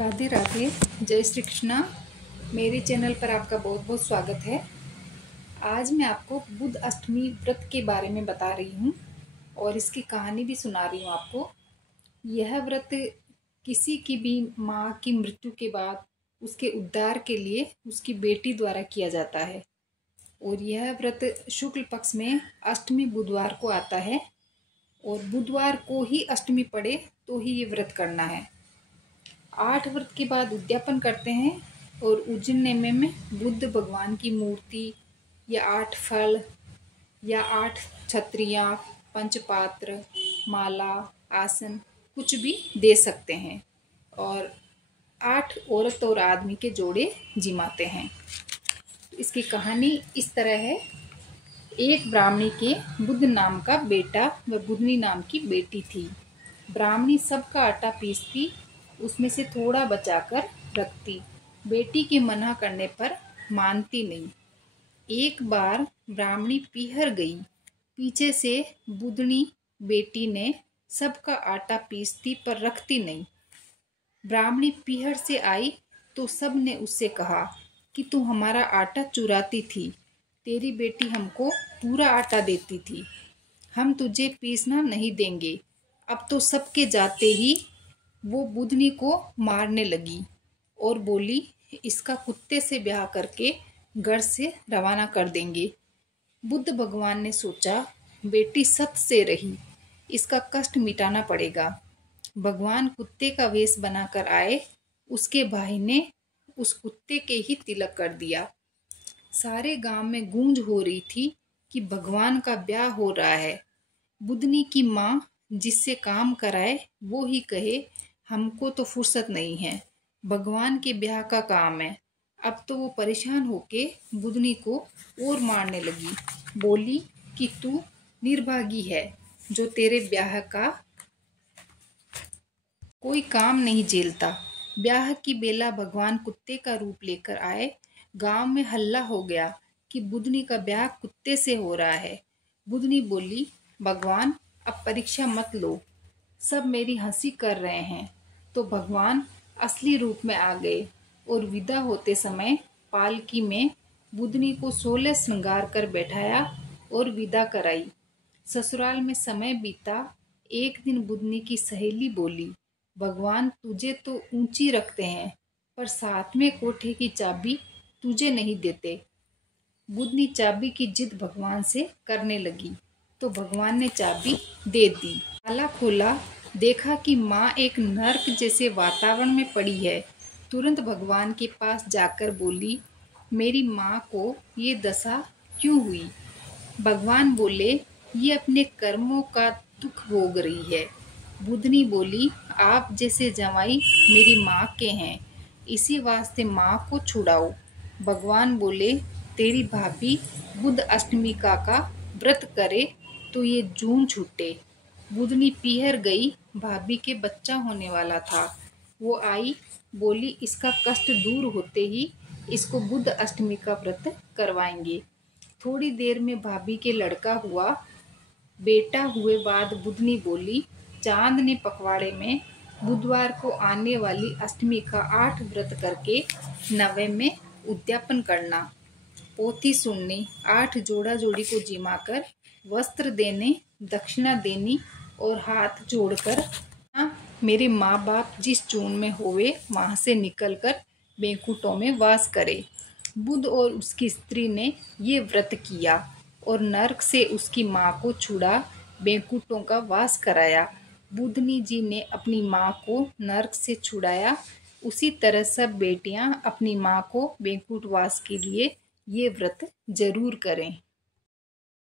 राधे राधे। जय श्री कृष्णा। मेरे चैनल पर आपका बहुत बहुत स्वागत है। आज मैं आपको बुध अष्टमी व्रत के बारे में बता रही हूँ और इसकी कहानी भी सुना रही हूँ आपको। यह व्रत किसी की भी माँ की मृत्यु के बाद उसके उद्धार के लिए उसकी बेटी द्वारा किया जाता है और यह व्रत शुक्ल पक्ष में अष्टमी बुधवार को आता है और बुधवार को ही अष्टमी पड़े तो ही ये व्रत करना है। 8 व्रत के बाद उद्यापन करते हैं और उज्जैन में बुद्ध भगवान की मूर्ति या 8 फल या 8 छत्रियाँ, पंचपात्र, माला, आसन कुछ भी दे सकते हैं और 8 औरत और आदमी के जोड़े जिमाते हैं। तो इसकी कहानी इस तरह है। एक ब्राह्मणी के बुद्ध नाम का बेटा व बुधनी नाम की बेटी थी। ब्राह्मणी सबका आटा पीसती, उसमें से थोड़ा बचाकर रखती। बेटी के मना करने पर मानती नहीं। एक बार ब्राह्मणी पीहर गई। पीछे से बुधनी बेटी ने सबका आटा पीसती पर रखती नहीं। ब्राह्मणी पीहर से आई तो सब ने उससे कहा कि तू हमारा आटा चुराती थी। तेरी बेटी हमको पूरा आटा देती थी। हम तुझे पीसना नहीं देंगे। अब तो सबके जाते ही वो बुधनी को मारने लगी और बोली, इसका कुत्ते से ब्याह करके घर से रवाना कर देंगे। बुद्ध भगवान ने सोचा, बेटी सत से रही, इसका कष्ट मिटाना पड़ेगा। भगवान कुत्ते का वेश बनाकर आए। उसके भाई ने उस कुत्ते के ही तिलक कर दिया। सारे गांव में गूंज हो रही थी कि भगवान का ब्याह हो रहा है। बुधनी की माँ जिससे काम कराए वो ही कहे, हमको तो फुर्सत नहीं है, भगवान के ब्याह का काम है। अब तो वो परेशान होके बुधनी को और मारने लगी। बोली कि तू निर्भागी है जो तेरे ब्याह का कोई काम नहीं झेलता। ब्याह की बेला भगवान कुत्ते का रूप लेकर आए। गांव में हल्ला हो गया कि बुधनी का ब्याह कुत्ते से हो रहा है। बुधनी बोली, भगवान अब परीक्षा मत लो, सब मेरी हंसी कर रहे हैं। तो भगवान असली रूप में आ गए और विदा होते समय पालकी में बुधनी को 16 श्रृंगार कर बैठाया और विदा कराई। ससुराल में समय बीता। एक दिन बुधनी की सहेली बोली, भगवान तुझे तो ऊंची रखते हैं पर 7वें कोठे की चाबी तुझे नहीं देते। बुधनी चाबी की जिद भगवान से करने लगी तो भगवान ने चाबी दे दी। ताला खोला, देखा कि माँ एक नर्क जैसे वातावरण में पड़ी है। तुरंत भगवान के पास जाकर बोली, मेरी माँ को ये दशा क्यों हुई? भगवान बोले, ये अपने कर्मों का दुख भोग रही है। बुधनी बोली, आप जैसे जवाई मेरी माँ के हैं, इसी वास्ते माँ को छुड़ाओ। भगवान बोले, तेरी भाभी बुध अष्टमी का व्रत करे तो ये जून छूटे। बुधनी पीहर गई। भाभी के बच्चा होने वाला था। वो आई, बोली, इसका कष्ट दूर होते ही इसको बुध अष्टमी का व्रत करवाएंगे। थोड़ी देर में भाभी के लड़का हुआ। बेटा हुए बाद बुधनी बोली, चांद ने पखवाड़े में बुधवार को आने वाली अष्टमी का 8 व्रत करके 9वें में उद्यापन करना। पोथी सुननी, 8 जोड़ा जोड़ी को जिमाकर वस्त्र देने, दक्षिणा देनी और हाथ जोड़कर मेरे माँ बाप जिस चून में होवे वहाँ से निकलकर बेकुटों में वास करे। बुध और उसकी स्त्री ने ये व्रत किया और नरक से उसकी माँ को छुड़ा बेकुटों का वास कराया। बुधनी जी ने अपनी माँ को नरक से छुड़ाया। उसी तरह सब बेटियाँ अपनी माँ को बेकुट वास के लिए ये व्रत जरूर करें।